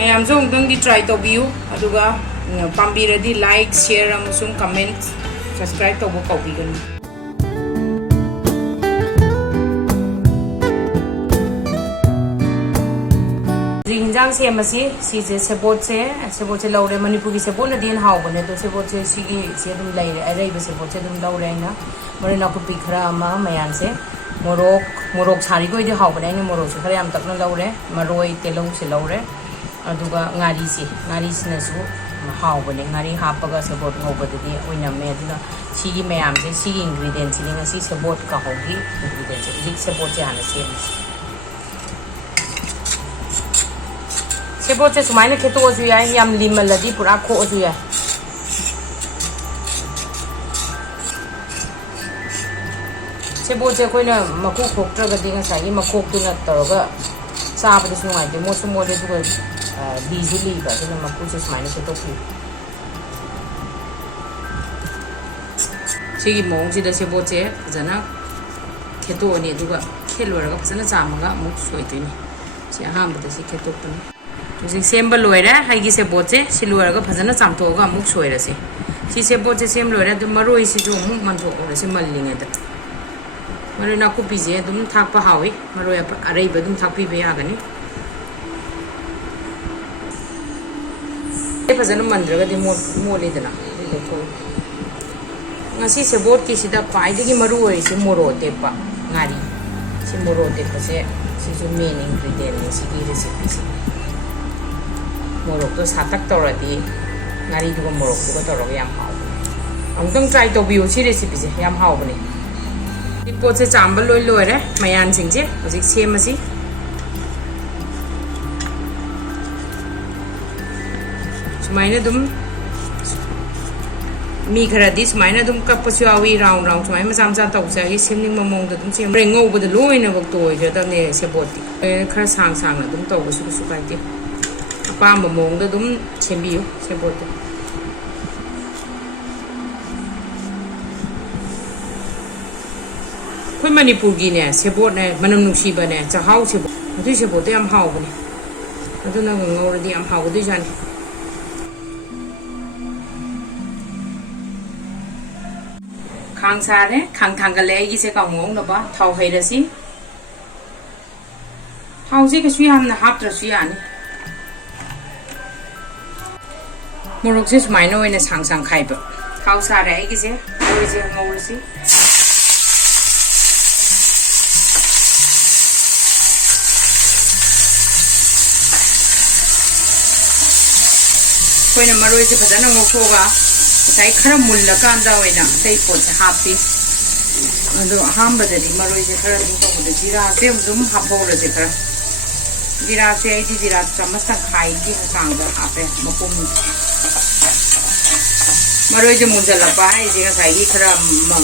ꯃꯌꯥꯝꯁꯨ ꯑꯃꯨꯛꯇꯪꯗꯤ ꯇ꯭ꯔꯥꯏ ꯇꯧꯕꯤꯌꯨ ꯑꯗꯨꯒ ꯄꯥꯝꯕꯤꯔꯗꯤ ꯂꯥꯏꯛ ꯁꯤꯌꯔ ꯑꯃꯁꯨꯡ ꯀꯃꯦꯟꯠ ꯁꯕꯁꯀ꯭ꯔꯥꯏꯕ ꯇꯧꯕ ꯀꯥꯎꯕꯤꯒꯅꯨ हिंजांग सेमसी सीजे सेबोट से लौरे मणिपुर की सेबोट नदी हावबने तो सेबोट से सिगी से दुम लेरे अरेब सेबोट से दुम लौरे ना मरे नाकुपी खरा अमा मयान से मोरोक सारी को इदि हावबने ने मोरोक से खरा याम तकना लौरे मरोई तेलौ से लौरे अदुगा ngaरी सिनसु हावबने ngaरी हापगा सेबोट ngobadidi ओइना मे अदुना सिगी मयाम से सिगी इंग्रेडिएंट्स सिनी ngasi सेबोट का होगी इंग्रेडिएंट्स जिक सेबोट से हाना सेमसी सेबोट से सुमाइने खेतोजु याय याम लिमलदी पुरा खोजु याय सेबोट से कोइना मकु खोक्त्रगदि ngसाई मकोक्तुना तरोगा चाबदि सुमाइदे मोसु मोदे दुगा दिजुली बा दुना मकु से सुमाइने खेतोखि सिगी मोंगसिदा सेबोट से फजना खेतोनि दुगा खेलोरगा फजना चामगा मुक सोइतुनि से अहामबदा से खेतोपनि हजिक सेम लोरे हाइगी सेबोट से सिलुरगा फजना चामथोगा अमुक सोइरसे सी सेबोट से सेम लोरे दु मरोइ सिजु अमुक मनथोरसे मल्लिङेदा मरोइ नाकुपीजे दुम थाकपा हावि मरोइ अरैब दुम थाकपीबे यागनि ए फजना मंद्रगदि मोलेदना लेथो ngasi सेबोट की सिदा पाइदगी मरु ओइसे मोरो तेपा ngari si मोरो तेपा से सिजु मेन इंग्रेडिएंट ने सिगी रेसिपी से मोरोक तो सातक तौरदी ngari दुगा मोरोक दुगा तौरगा याम हावबने अमुतंग ट्राई तौबियो सी रेसिपी से याम हावबने इ पोट से चांबल लोय लोयरे मयान सिंगजे हजिक सेमसी सुमाइने दुम मी खरदी सुमाइने दुम कपसु आवी राउंड राउंड सुमाइ मचा मचा तौसागी सेमनिंग ममोंग दुम सेम रेंगौबद लोयने वक्त ओइजदने सेबोटी खर सांग सांग दुम तौबसु कुसु काइते पाम मोंग दुम सेंबियो सेबोट कोई मणिपुर की ने सेबोट ने मनम नुसीबा ने चाहाव सेबोट अदुइ सेबोट याम हावबने अदुना ngौरदी याम हावगदुइ जाने खांग सारे खांग थांगले आइगी से कांगोंग नबा थाव हैरसी थावजे कसु यामना हापत्रसु यानी मोरोक से सुमाइनो ओइना सांग सांग खाइबा थाव सारे आइगी से ओइजे ngौरसी कोइना मरोइ से फजना ngौथोगा sai khara mulla kanda oina sai pot se happy ado hambadadi maroi se khara dum to de jira se dum hapora se khara jira se ai di jira chamasa khai di sang da ape mapum maroi je munjala pa ai je ga sai khara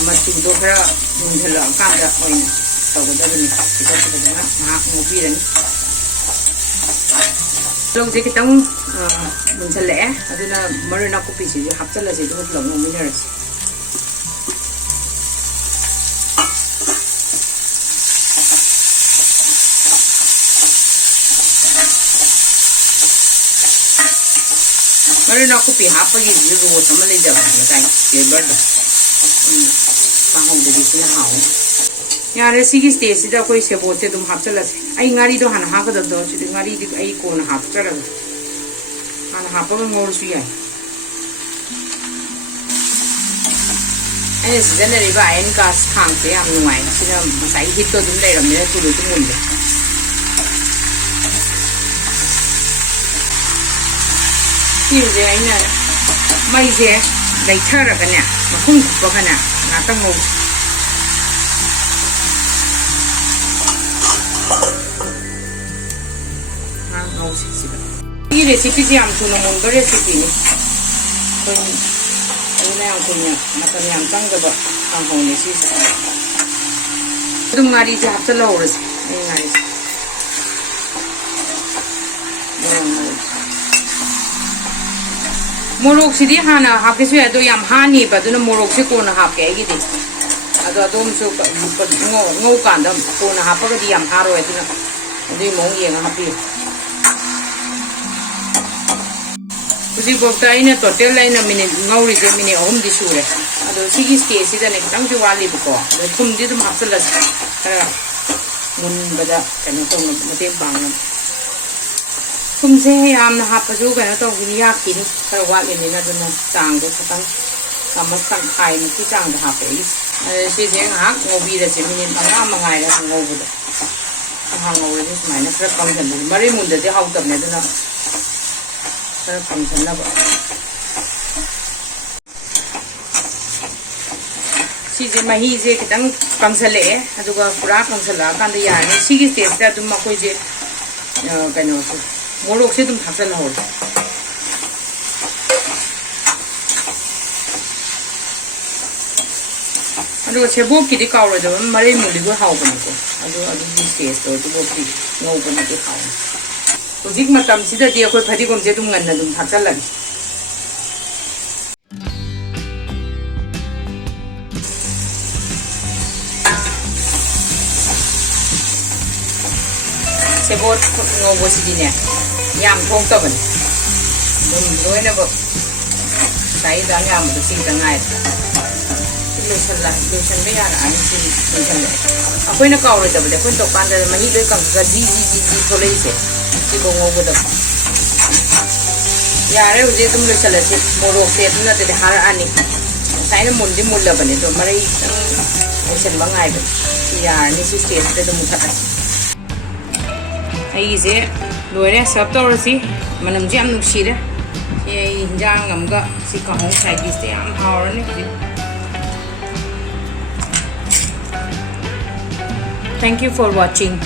matu do khara munjala kanda oina to da ni sida sida na ngobi ran long je kitang munjale aduna maroi na kopi se hapchala je do long minerals maroi na kopi hapagi ro samale ja ba kai flavor da pa hong de sina haw यारे सिगी stage सिदा कोई सेबोट से तुम हापचला से आई ngari do hana हागद दो सिदा ngari दि आई कोन हापचरा hana हापग ngोरसु याय ai season रे बा आइन का खांग से हम नुवाई सिदा मसाई हिट तो दुम लेरम ने तुलु तुम मुन सिजे आइना मई से लाइथर गने मखुं खुपगना नातंग मौ 이 레시피지 암투는 뭔가 레시피니 그냥 그냥 나타내 암장가 봐 방송에 시스 좀 말이지 합쳐라 오르지 이 말이지 모록시디 하나 합게서 해도 얌 하니 봐도는 모록시 꼬나 합게 이기디 아도 아도음수 ngô 간다 꼬나 합버거디 얌 하로 해도는 우리 몽이가 합비 ꯍꯧꯖꯤꯛꯐꯥꯎꯗ ꯑꯩꯅ ꯇꯣꯇꯦꯜ ꯑꯩꯅ ꯃꯤꯅꯤꯠ ꯉꯧꯔꯤꯁꯦ ꯃꯤꯅꯤꯠ 3ꯗꯤ ꯁꯨꯔꯦ ꯑꯗꯣ ꯁꯤꯒꯤ ꯁ꯭ꯇꯦꯖꯁꯤꯗꯅꯦ ꯈꯤꯇꯪꯗꯤ ꯋꯥꯠꯂꯤꯕꯀꯣ ꯑꯗꯣ ꯊꯨꯝꯗꯤ ꯑꯗꯨꯝ ꯍꯥꯞꯆꯤꯜꯂꯁꯤ ꯈꯔ ꯃꯨꯟꯕꯗ ꯀꯩꯅꯣ ꯇꯧꯅꯕ ꯃꯇꯦꯡ ꯄꯥꯡꯅꯕ ꯊꯨꯝꯁꯦ ꯌꯥꯝꯅ ꯍꯥꯞꯄꯁꯨ ꯀꯩꯅꯣ ꯇꯧꯈꯤꯅꯤ ꯌꯥꯛꯈꯤꯅꯤ ꯈꯔ ꯋꯥꯠꯂꯤꯅꯤꯅ ꯑꯗꯨꯅ ꯆꯥꯡꯗꯣ ꯈꯤꯇꯪ ꯆꯥꯃꯁ ꯇꯪꯈꯥꯏꯃꯨꯛꯀꯤ ꯆꯥꯡꯗ ꯍꯥꯞꯄꯦ ꯑꯩ ꯁꯤꯁꯦ ꯉꯥꯏꯍꯥꯛ ꯉꯧꯕꯤꯔꯁꯦ ꯃꯤꯅꯤꯠ 5 ꯉꯥꯏꯔ ꯉꯧꯕꯗ ꯉꯥꯏꯍꯥꯛ ꯉꯧꯔꯁꯦ ꯁꯨꯃꯥꯏꯅ ꯈꯔ ꯀꯪꯁꯤꯟꯕꯁꯦ ꯃꯔꯩ ꯃꯨꯟꯗꯗꯤ ꯍꯥꯎꯇꯕꯅꯦ ꯑꯗꯨꯅ खर कंसनब सीजे महीजे खितंग कंसले पूरा कंसलकान यानी सिगी स्टेज अखोजे कनो मोरक से थाचल हो सेबोकी काउरदब मरे मुलीगो हाउबनेको स्टेज तो नौबने हाउ हजिक मतमसिददि अखोय फदिगोमसे ngन्न थाचलग सेबोट ngौबसिदिने याम थोक्तबन लोइनब साइदा यामबो सिंगाय लोसनबे यारानी सिंगल अखोयना काउरदबदे अखोय तोकान मही लोय कंगा जी जी जी जी थोलैसे सिबो ngौबदब यारे हुजे तुम लोसलसे मोरोक से नते हारआनी साइना मुंदी मुल्लबने तो मरै लोसनबा गायबे यारनी सि स्टेज दे दुम थाका ꯑꯩꯁꯦ ꯂꯣꯏꯔꯦ ꯁꯔꯞ ꯇꯧꯔꯁꯤ ꯃꯅꯝꯁꯦ ꯌꯥꯝ ꯅꯨꯡꯁꯤꯔꯦ ꯁꯤ ꯑꯩ ꯏꯟꯖꯥꯡ ꯑꯃꯒ ꯁꯤ ꯀꯥꯡꯍꯧ ꯁꯥꯏꯠ ꯗꯤꯁꯇ ꯌꯥꯝ ꯍꯥꯎꯔꯅꯤ ꯍꯧꯖꯤꯛ ꯊꯦꯡꯛ ꯌꯨ ꯐꯣꯔ ꯋꯥꯆꯤꯡ